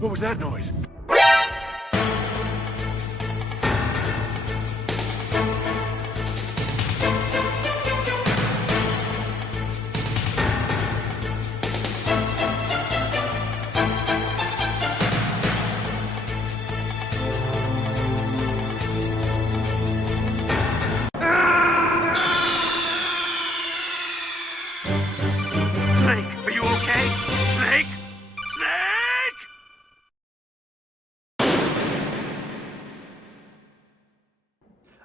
What was that noise? Snake, are you okay? Snake? Snake!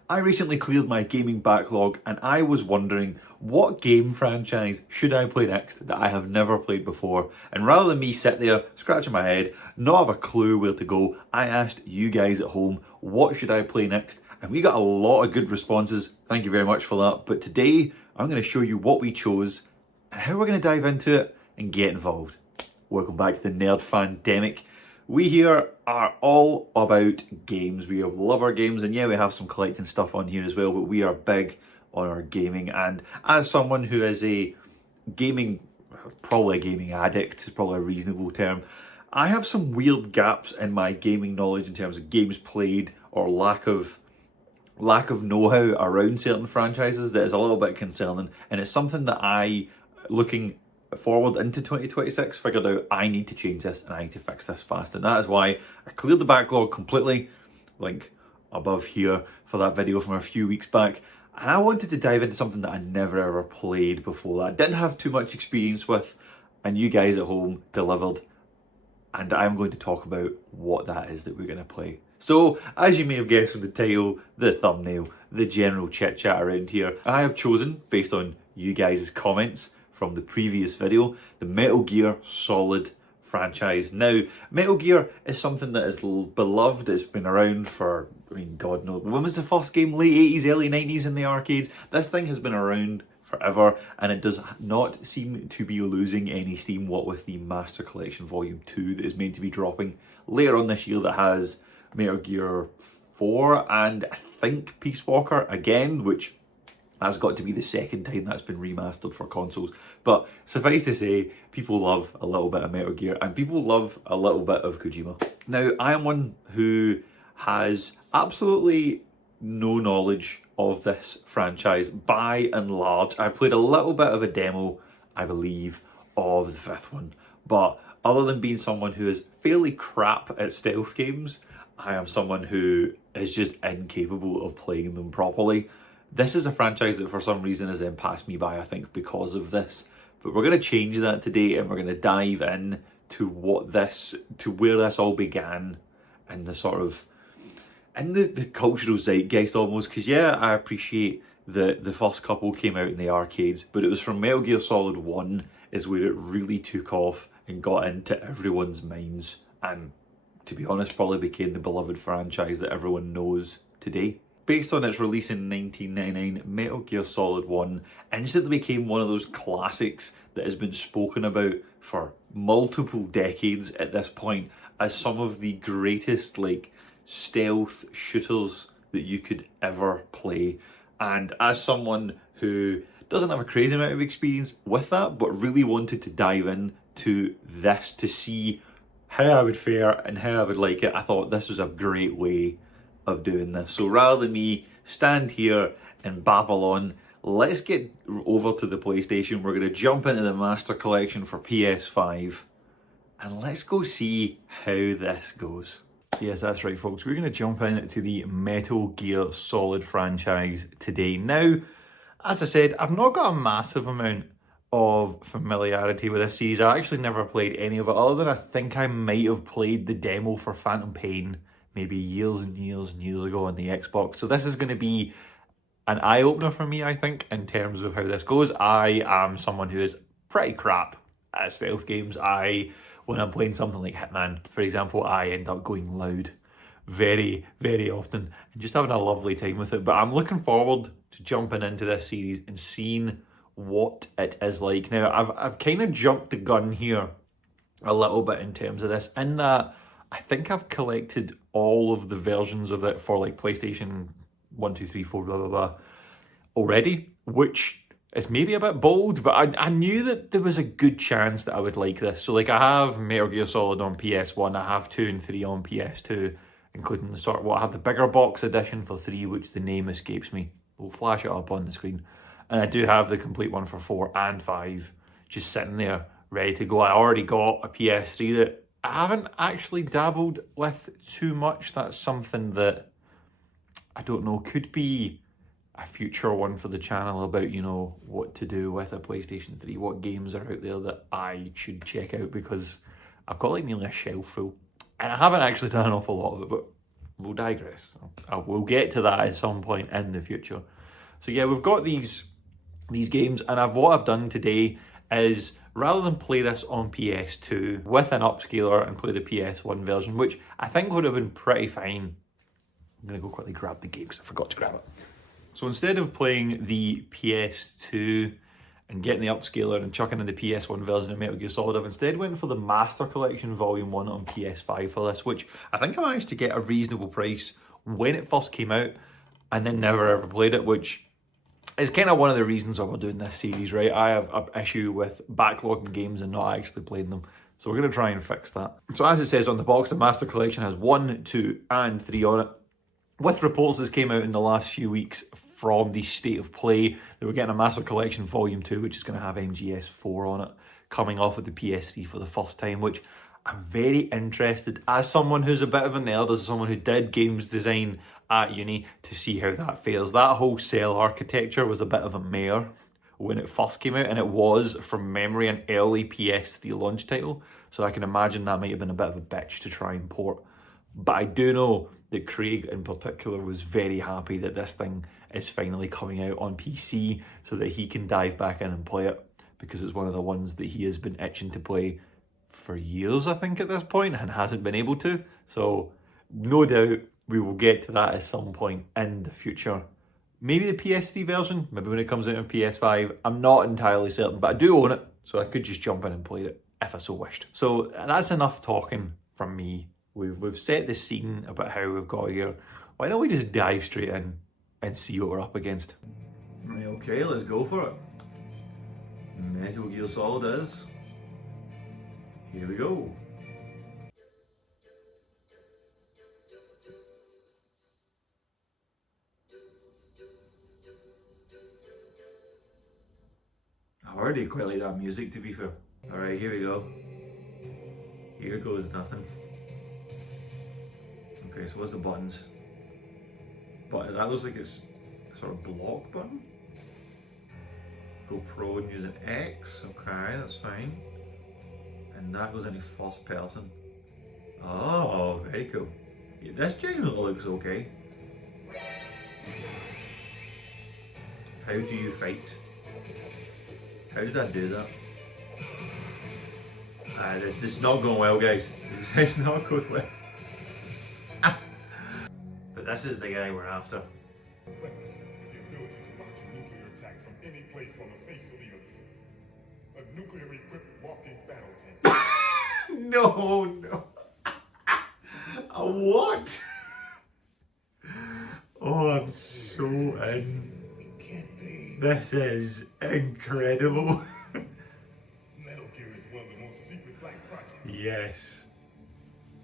I recently cleared my gaming backlog and I was wondering what game franchise should I play next that I have never played before, and rather than me sit there scratching my head, not have a clue where to go, I asked you guys at home what should I play next, and we got a lot of good responses. Thank you very much for that. But today I'm going to show you what we chose and how we're going to dive into it and get involved. Welcome back to the Nerd Fandemic. We here are all about games. We love our games, and yeah, we have some collecting stuff on here as well, but we are big on our gaming. And as someone who is probably a gaming addict is probably a reasonable term, I have some weird gaps in my gaming knowledge in terms of games played or lack of know-how around certain franchises that is a little bit concerning, and it's something that I, looking forward into 2026, figured out I need to change this and I need to fix this fast, and that is why I cleared the backlog completely, link above here for that video from a few weeks back, and I wanted to dive into something that I never ever played before, that I didn't have too much experience with, and you guys at home delivered, and I'm going to talk about what that is that we're going to play. So, as you may have guessed from the title, the thumbnail, the general chit chat around here, I have chosen, based on you guys' comments from the previous video, the Metal Gear Solid franchise. Now, Metal Gear is something that is beloved. It's been around for, God knows, when was the first game? Late 80s, early 90s in the arcades. This thing has been around forever, and it does not seem to be losing any steam, what with the Master Collection Volume 2 that is meant to be dropping later on this year, that has Metal Gear 4 and I think Peace Walker again, which has got to be the second time that's been remastered for consoles. But suffice to say, people love a little bit of Metal Gear and people love a little bit of Kojima. Now, I am one who has absolutely no knowledge of this franchise by and large. I played a little bit of a demo, I believe, of the fifth one, but other than being someone who is fairly crap at stealth games, I am someone who is just incapable of playing them properly. This is a franchise that for some reason has then passed me by, I think, because of this. But we're going to change that today, and we're going to dive in to where this all began, and the sort of, and the cultural zeitgeist almost. Because yeah, I appreciate that the first couple came out in the arcades, but it was from Metal Gear Solid 1 is where it really took off and got into everyone's minds, and to be honest, probably became the beloved franchise that everyone knows today. Based on its release in 1999, Metal Gear Solid 1 instantly became one of those classics that has been spoken about for multiple decades at this point as some of the greatest stealth shooters that you could ever play. And as someone who doesn't have a crazy amount of experience with that, but really wanted to dive in to this to see how I would fare and how I would like it, I thought this was a great way of doing this. So rather than me stand here and babble on, let's get over to the PlayStation. We're going to jump into the Master Collection for PS5 and let's go see how this goes. Yes, that's right, folks. We're going to jump into the Metal Gear Solid franchise today. Now, as I said, I've not got a massive amount of familiarity with this series. I actually never played any of it, other than I think I might have played the demo for Phantom Pain maybe years and years and years ago on the Xbox. So this is going to be an eye-opener for me, I think, in terms of how this goes. I am someone who is pretty crap at stealth games. When I'm playing something like Hitman, for example, I end up going loud very, very often and just having a lovely time with it. But I'm looking forward to jumping into this series and seeing what it is like. Now, I've kind of jumped the gun here a little bit in terms of this, in that I think I've collected all of the versions of it for PlayStation 1, 2, 3, 4, blah, blah, blah, already, which it's maybe a bit bold, but I knew that there was a good chance that I would like this. So like I have Metal Gear Solid on PS1, I have 2 and 3 on PS2, including the sort of, I have the bigger box edition for 3, which the name escapes me. We'll flash it up on the screen. And I do have the complete one for 4 and 5, just sitting there, ready to go. I already got a PS3 that I haven't actually dabbled with too much. That's something that, I don't know, could be a future one for the channel about, you know, what to do with a PlayStation 3, what games are out there that I should check out, because I've got like nearly a shelf full. And I haven't actually done an awful lot of it, but we'll digress. We'll get to that at some point in the future. So yeah, we've got these games, and what I've done today is, rather than play this on PS2 with an upscaler and play the PS1 version, which I think would have been pretty fine. I'm going to go quickly grab the game because I forgot to grab it. So instead of playing the PS2 and getting the upscaler and chucking in the PS1 version of Metal Gear Solid, I've instead went for the Master Collection Volume 1 on PS5 for this, which I think I managed to get a reasonable price when it first came out, and then never ever played it, which is kind of one of the reasons why we're doing this series, right? I have an issue with backlogging games and not actually playing them. So we're going to try and fix that. So as it says on the box, the Master Collection has 1, 2 and 3 on it. With reports that came out in the last few weeks from the State of Play, they were getting a Master Collection Volume 2, which is going to have MGS4 on it, coming off of the PS3 for the first time, which I'm very interested, as someone who's a bit of a nerd, as someone who did games design at uni, to see how that fares. That whole cell architecture was a bit of a mare when it first came out, and it was, from memory, an early PS3 launch title, so I can imagine that might have been a bit of a bitch to try and port. But I do know that Craig in particular was very happy that this thing is finally coming out on PC so that he can dive back in and play it, because it's one of the ones that he has been itching to play for years, I think, at this point, and hasn't been able to. So no doubt we will get to that at some point in the future. Maybe the PS3 version, maybe when it comes out on PS5. I'm not entirely certain, but I do own it, so I could just jump in and play it if I so wished. So that's enough talking from me. We've set the scene about how we've got here. Why don't we just dive straight in and see what we're up against? Right, okay, let's go for it. Metal Gear Solid is. Here we go. I already quite like that music, to be fair. Alright, here we go. Here goes nothing. Okay, so what's the buttons? But that looks like it's a sort of block button. Go pro and use an X. Okay, that's fine. And that goes into first person. Oh, very cool. Yeah, this genuinely looks okay. How do you fight? How did I do that? This is not going well, guys. This is not going well. But this is the guy we're after. Weapon with the ability to launch a nuclear attack from any place on the face of the earth. A nuclear-equipped walking battle tank. No. A what? Oh, I'm so in. It can't be. This is incredible. Metal Gear is one of the most secret black projects. Yes.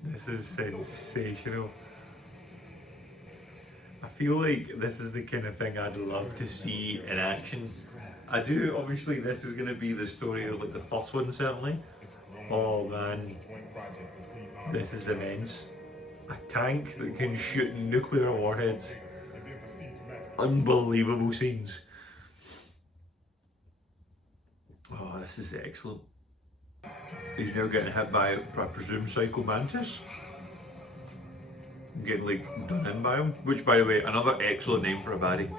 This is sensational. I feel like this is the kind of thing I'd love to see in action. I do, obviously this is going to be the story of like the first one, certainly. Oh man, this is immense. A tank that can shoot nuclear warheads. Unbelievable scenes. Oh, this is excellent. He's now getting hit by, I presume, Psycho Mantis. Getting like done in by him, which by the way, another excellent name for a baddie.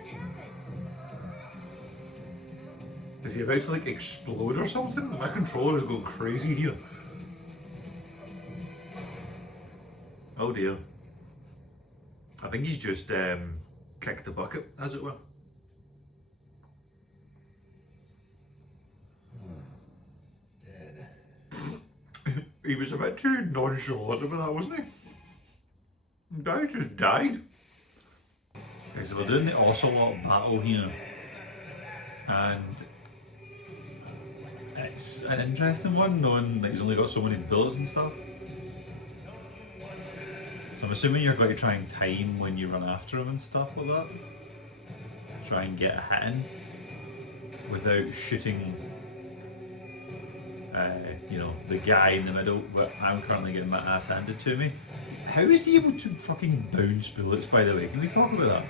Is he about to like explode or something? My controller is going crazy here. Oh dear. I think he's just kicked the bucket, as it were. Dead. He was a bit too nonchalant about that, wasn't he? The guy just died. Okay, so we're doing the Ocelot battle here. And it's an interesting one, knowing that he's only got so many bullets and stuff. So I'm assuming you're going to try and time when you run after him and stuff like that. Try and get a hit in without shooting, you know, the guy in the middle, but I'm currently getting my ass handed to me. How is he able to fucking bounce bullets, by the way? Can we talk about that?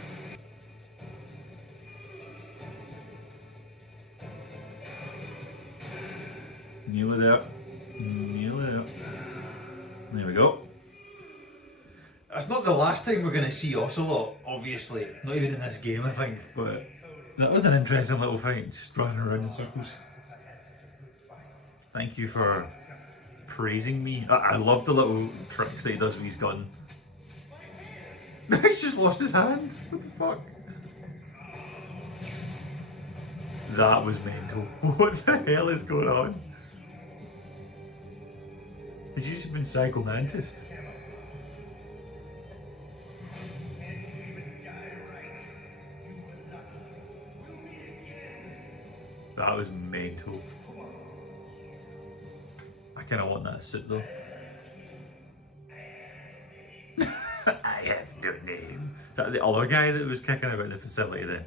Nearly there. Nearly there. There we go. That's not the last time we're going to see Ocelot, obviously. Not even in this game, I think, but that was an interesting little fight, just running around in circles. Thank you for praising me. I love the little tricks that he does with his gun. He's just lost his hand. What the fuck? That was mental. What the hell is going on? Did you just been Psycho Mantis? That was mental. I kind of want that suit though. I have no name. Is that the other guy that was kicking about the facility then?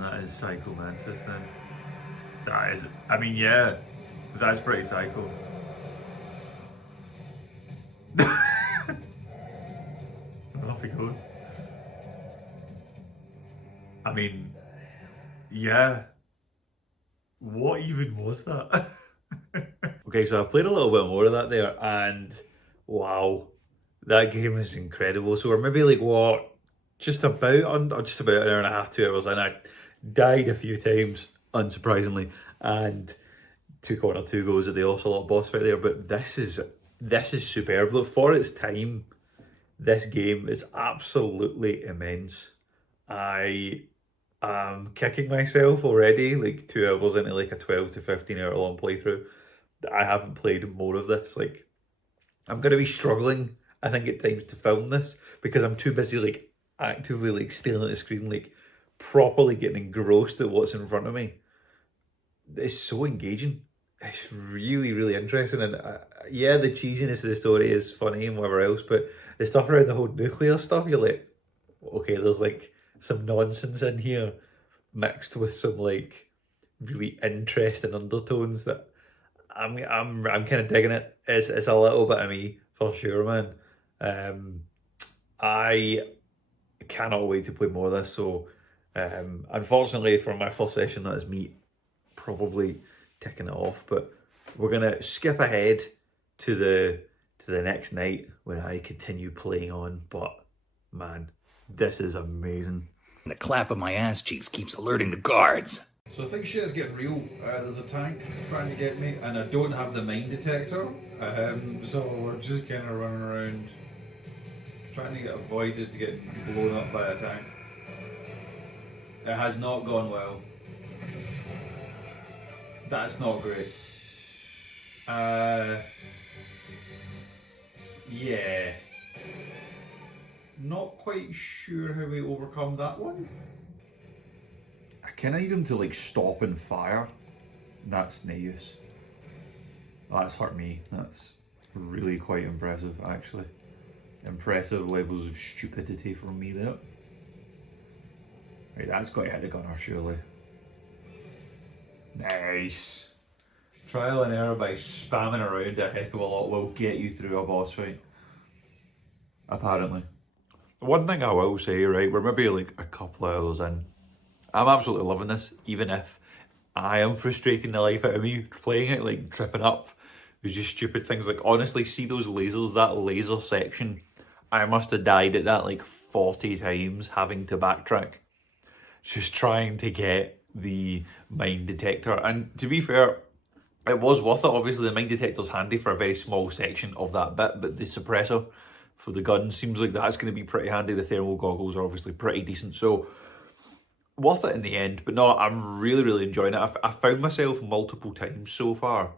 That is Psycho Mantis then. That is, I mean, yeah, that's pretty psycho. Off he goes. I mean, yeah. What even was that? Okay, so I played a little bit more of that there, and wow, that game is incredible. So we're maybe like what, just about an hour and a half, 2 hours, and I died a few times, unsurprisingly, and took 1 or 2 goes at the Ocelot boss fight there. But this is superb. Look, for its time, this game is absolutely immense. I am kicking myself already, like 2 hours into like a 12 to 15 hour long playthrough. I haven't played more of this. Like, I'm going to be struggling, I think, at times to film this because I'm too busy like actively like staring at the screen, like properly getting engrossed at what's in front of me. It's so engaging. It's really, really interesting. And yeah, the cheesiness of the story is funny and whatever else, but the stuff around the whole nuclear stuff, you're like, okay, there's like some nonsense in here mixed with some like really interesting undertones that I'm kind of digging it. It's a little bit of me for sure, man. I cannot wait to play more of this. So unfortunately for my first session, that is me probably ticking it off, but we're gonna skip ahead to the next night where I continue playing on. But man, this is amazing. The clap of my ass cheeks keeps alerting the guards. So I think shit is getting real. There's a tank trying to get me, and I don't have the mine detector. So we're just kind of running around trying to get avoided to get blown up by a tank. It has not gone well. That's not great. Yeah. Not quite sure how we overcome that one. I kind of need them to like stop and fire. That's no use. That's hurt me. That's really quite impressive, actually. Impressive levels of stupidity from me there. Right, that's got to hit the gunner, surely. Nice. Trial and error by spamming around a heck of a lot will get you through a boss fight. Apparently. One thing I will say, right, we're maybe like a couple of hours in. I'm absolutely loving this, even if I am frustrating the life out of me playing it, like tripping up. There's just stupid things, like honestly, see those lasers, that laser section, I must have died at that like 40 times having to backtrack. Just trying to get the mine detector. And to be fair, it was worth it. Obviously the mine detector's handy for a very small section of that bit, but the suppressor for the gun seems like that's going to be pretty handy. The thermal goggles are obviously pretty decent, so worth it in the end. But no, I'm really, really enjoying it. I found myself multiple times so far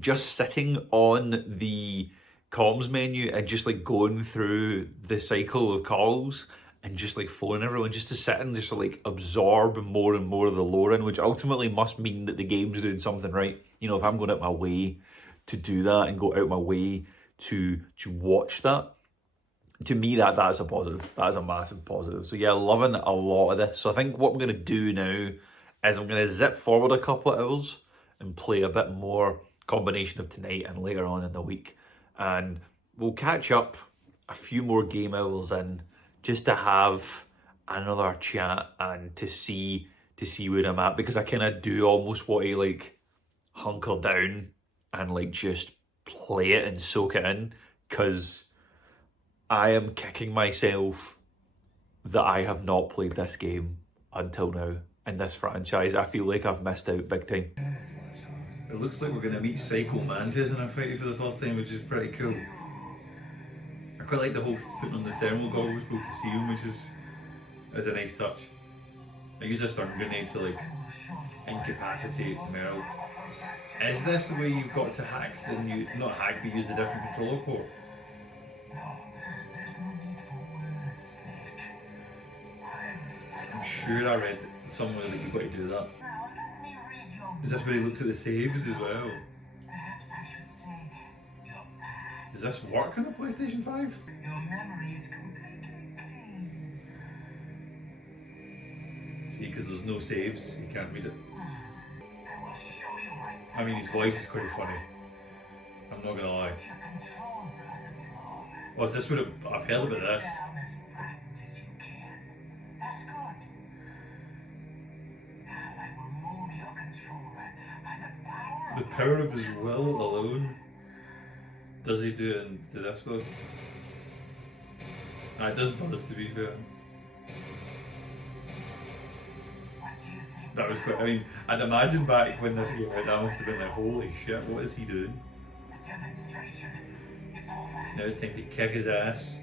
just sitting on the comms menu and just like going through the cycle of calls and just like phoning everyone, just to sit and just like absorb more and more of the lore in, which ultimately must mean that the game's doing something right. You know, if I'm going out my way to do that and go out my way to watch that, to me that's a positive. That is a massive positive. So yeah, loving a lot of this. So I think what I'm going to do now is I'm going to zip forward a couple of hours and play a bit more combination of tonight and later on in the week. And we'll catch up a few more game hours in, just to have another chat and to see where I'm at, because I kind of do almost want to like hunker down and like just play it and soak it in, because I am kicking myself that I have not played this game until now in this franchise. I feel like I've missed out big time. It looks like we're going to meet Psycho Mantis in a fight for the first time, which is pretty cool. I quite like the whole putting on the thermal goggles both to see him, which is a nice touch. I used a stun grenade to like incapacitate Merle. Is this the way you've got to hack the new, not hack, but use the different controller port? I'm sure I read somewhere that you've got to do that. Is this where he looks at the saves as well? Does this work on a PlayStation 5? See, because there's no saves, you can't read it. I mean, his voice is quite funny. I'm not gonna lie. Oh, is this what I've heard about this? The power of his will alone. Does he do it into this though? It does buzz, to be fair. That was quite, I mean, I'd imagine back when this came out, that must have been like, holy shit, what is he doing? Now it's time to kick his ass.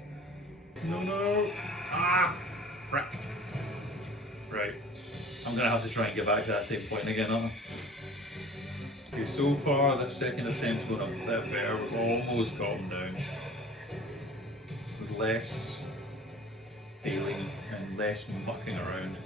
No. Ah! Frick. Right. I'm gonna have to try and get back to that same point again, aren't I? Okay, so far this second attempt's going a bit better. We've almost got him down. With less failing and less mucking around.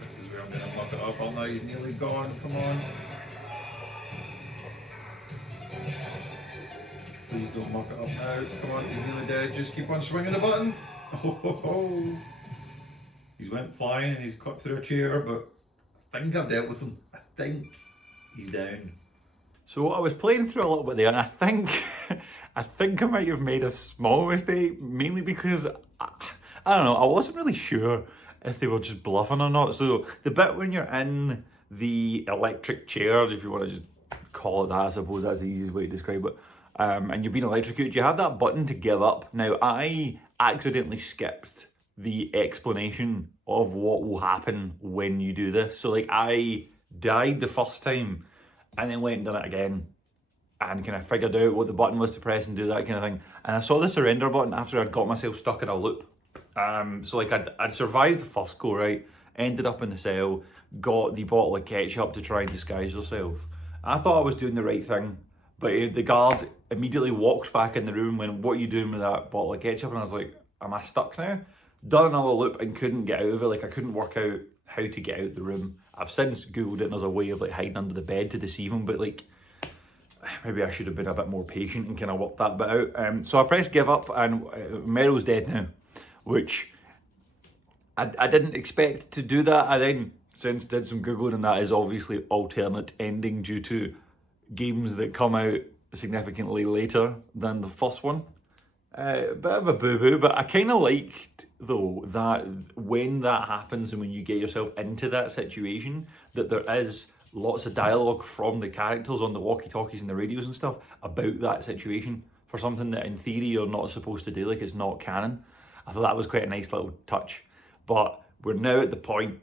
This is where I'm going to muck it up. Oh no, he's nearly gone. Come on. Please don't muck it up now. Come on, he's nearly dead. Just keep on swinging the button. Oh. He's went flying and he's clipped through a chair, but I think I've dealt with him. I think he's down. So I was playing through a little bit there, and I think I might have made a small mistake, mainly because I don't know, I wasn't really sure if they were just bluffing or not. So the bit when you're in the electric chair, if you want to just call it that, I suppose that's the easiest way to describe it, and you're being electrocuted, you have that button to give up. Now, I accidentally skipped the explanation of what will happen when you do this. So like, I died the first time and then went and done it again and kind of figured out what the button was to press and do that kind of thing. And I saw the surrender button after I'd got myself stuck in a loop. So like, I'd survived the first go, right? Ended up in the cell, got the bottle of ketchup to try and disguise yourself. I thought I was doing the right thing, but the guard immediately walks back in the room when, what are you doing with that bottle of ketchup? And I was like, am I stuck now? Done another loop and couldn't get out of it. Like, I couldn't work out how to get out the room. I've since Googled it and there's a way of like hiding under the bed to deceive him, but like, maybe I should have been a bit more patient and kind of worked that bit out. So I pressed give up and Meryl's dead now, which I didn't expect to do that. I then since did some Googling, and that is obviously alternate ending due to games that come out significantly later than the first one. Bit of a boo-boo, but I kind of liked, though, that when that happens and when you get yourself into that situation, that there is lots of dialogue from the characters on the walkie-talkies and the radios and stuff about that situation for something that in theory you're not supposed to do, like it's not canon. I thought that was quite a nice little touch. But we're now at the point,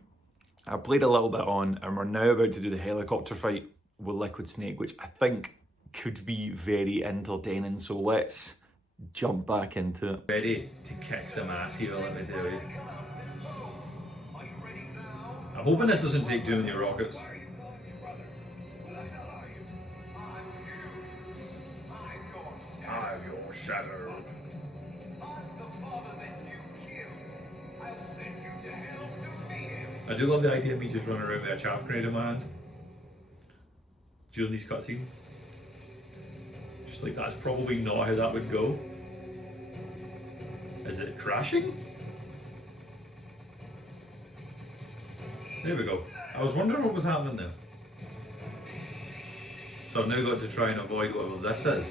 I played a little bit on, and we're now about to do the helicopter fight with Liquid Snake, which I think could be very entertaining. So let's jump back into it. Ready to kick some ass here, let me tell you. I'm hoping it doesn't take too many rockets. I'm your shadow. I do love the idea of me just running around with a chaff grenade in my hand during these cutscenes. Just like, that's probably not how that would go. Is it crashing? There we go. I was wondering what was happening there. So I've now got to try and avoid whatever this is.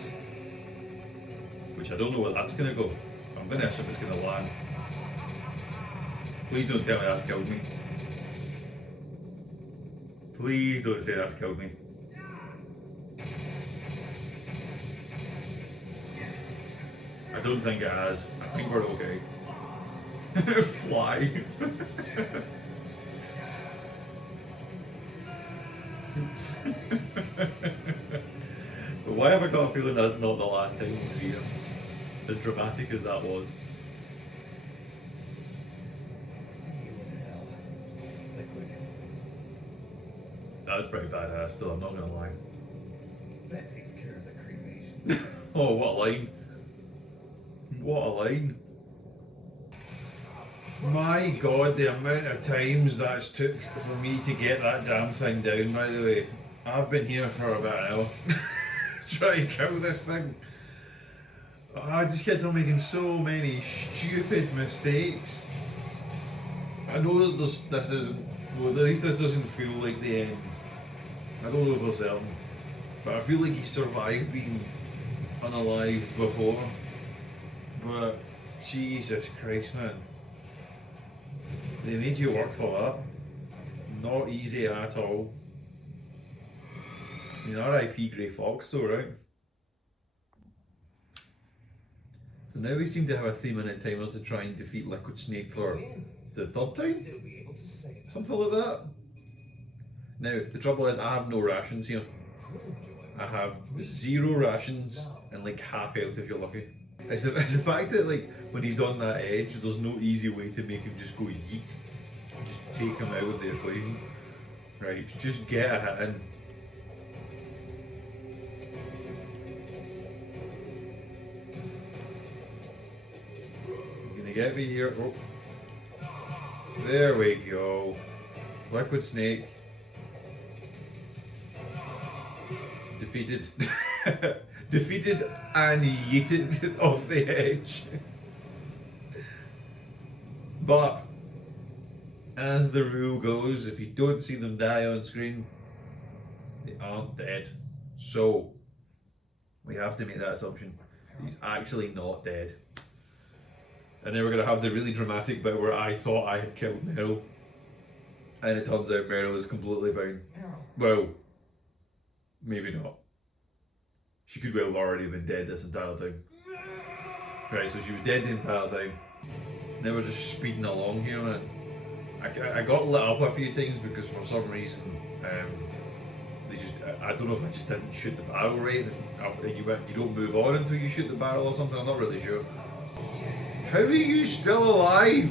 Which I don't know where that's going to go. I'm going to assume it's going to land. Please don't tell me that's killed me. Please don't say that's killed me. I don't think it has. I think we're okay. Fly. But why have I got a feeling that's not the last time we'll see him? As dramatic as that was. That was pretty badass though, I'm not gonna lie. That takes care of the cremation. Oh, what a line. What a line. My god, the amount of times that's took for me to get that damn thing down, by the way. I've been here for about an hour trying to kill this thing. Oh, I just kept on making so many stupid mistakes. I know that this isn't, well, at least this doesn't feel like the end. I don't know for certain, but I feel like he survived being unalived before. But Jesus Christ, man. They made you work for that. Not easy at all. I mean, RIP Grey Fox though, right? So now we seem to have a 3-minute timer to try and defeat Liquid Snake for the third time? Something like that. Now, the trouble is I have no rations here. I have 0 rations and like half health if you're lucky. It's the fact that like when he's on that edge, there's no easy way to make him just go yeet. Just take him out of the equation. Right, just get a hit in. He's gonna get me here. Oh. There we go. Liquid Snake. Defeated. Defeated and yeeted off the edge. But as the rule goes, if you don't see them die on screen, they aren't dead. So we have to make that assumption. He's actually not dead. And then we're going to have the really dramatic bit where I thought I had killed Meryl. And it turns out Meryl is completely fine. Well, maybe not. She could well have already been dead this entire time. Right, so she was dead the entire time. Now we're just speeding along here, man. I got lit up a few times because for some reason, they just, I don't know if I just didn't shoot the barrel right. You don't move on until you shoot the barrel or something, I'm not really sure. How are you still alive?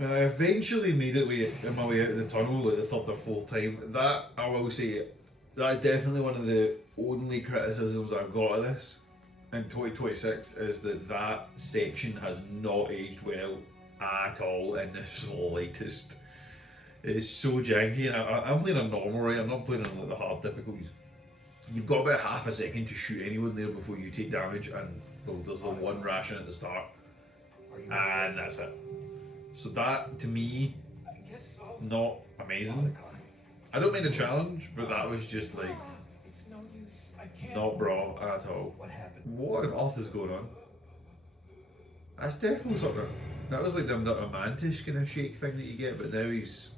I eventually made my way out of the tunnel like the third or fourth time. That, I will say, that is definitely one of the only criticisms I've got of this in 2026 is that section has not aged well at all in the slightest. It is so janky, and I'm playing on normal, right? I'm not playing on like the hard difficulties. You've got about half a second to shoot anyone there before you take damage, and well, there's the one ration at the start, and that's it. So that, to me, not amazing. I don't mind the challenge, but that was just like, not bra at all. What on earth is going on? That's definitely something. That was like the mantis kind of shake thing that you get, but now he's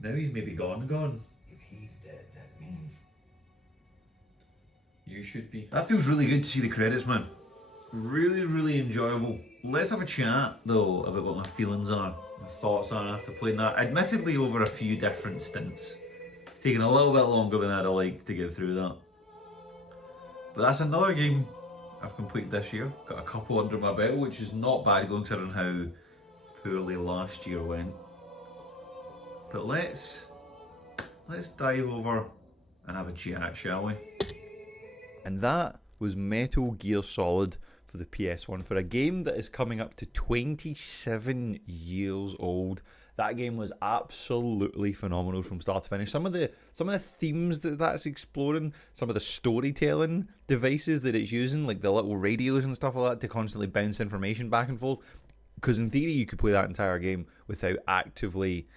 maybe gone. If he's dead, that means You should be. That feels really good to see the credits, man. Really, really enjoyable. Let's have a chat though about what my feelings are, my thoughts are after playing that. Admittedly over a few different stints. Taking a little bit longer than I'd have liked to get through that. But that's another game I've completed this year. Got a couple under my belt, which is not bad going considering how poorly last year went. But let's dive over and have a chat, shall we? And that was Metal Gear Solid for the PS1, for a game that is coming up to 27 years old. That game was absolutely phenomenal from start to finish. Some of the themes that's exploring, some of the storytelling devices that it's using, like the little radios and stuff like that to constantly bounce information back and forth. Because in theory, you could play that entire game without actively,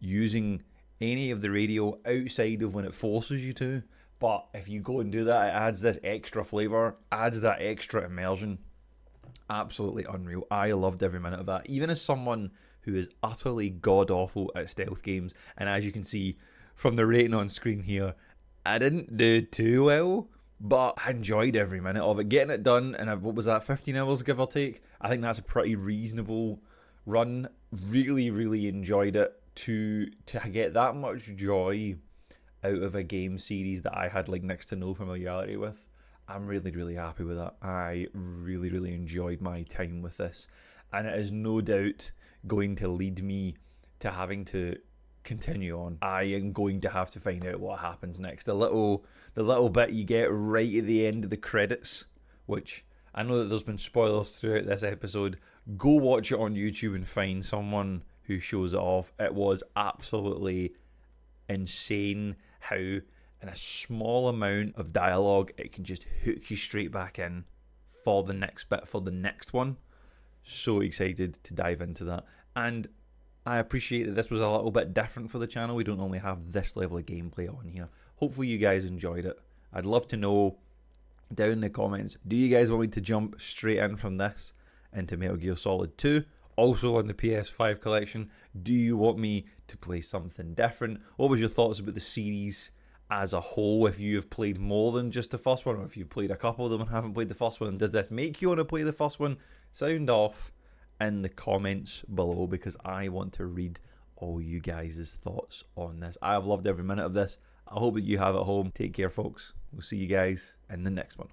using any of the radio outside of when it forces you to. But if you go and do that, it adds this extra flavour, adds that extra immersion. Absolutely unreal. I loved every minute of that. Even as someone who is utterly god-awful at stealth games, and as you can see from the rating on screen here, I didn't do too well, but I enjoyed every minute of it. Getting it done in, what was that, 15 hours give or take? I think that's a pretty reasonable run. Really, really enjoyed it. To get that much joy out of a game series that I had like next to no familiarity with, I'm really, really happy with that. I really, really enjoyed my time with this, and it is no doubt going to lead me to having to continue on. I am going to have to find out what happens next. The little bit you get right at the end of the credits, which I know that there's been spoilers throughout this episode. Go watch it on YouTube and find someone who shows it off. It was absolutely insane how in a small amount of dialogue it can just hook you straight back in for the next bit, for the next one. So excited to dive into that. And I appreciate that this was a little bit different for the channel. We don't normally have this level of gameplay on here. Hopefully you guys enjoyed it. I'd love to know down in the comments, do you guys want me to jump straight in from this into Metal Gear Solid 2? Also on the PS5 collection, do you want me to play something different? What was your thoughts about the series as a whole? If you have played more than just the first one, or if you've played a couple of them and haven't played the first one, does this make you want to play the first one? Sound off in the comments below, because I want to read all you guys' thoughts on this. I have loved every minute of this. I hope that you have at home. Take care, folks. We'll see you guys in the next one.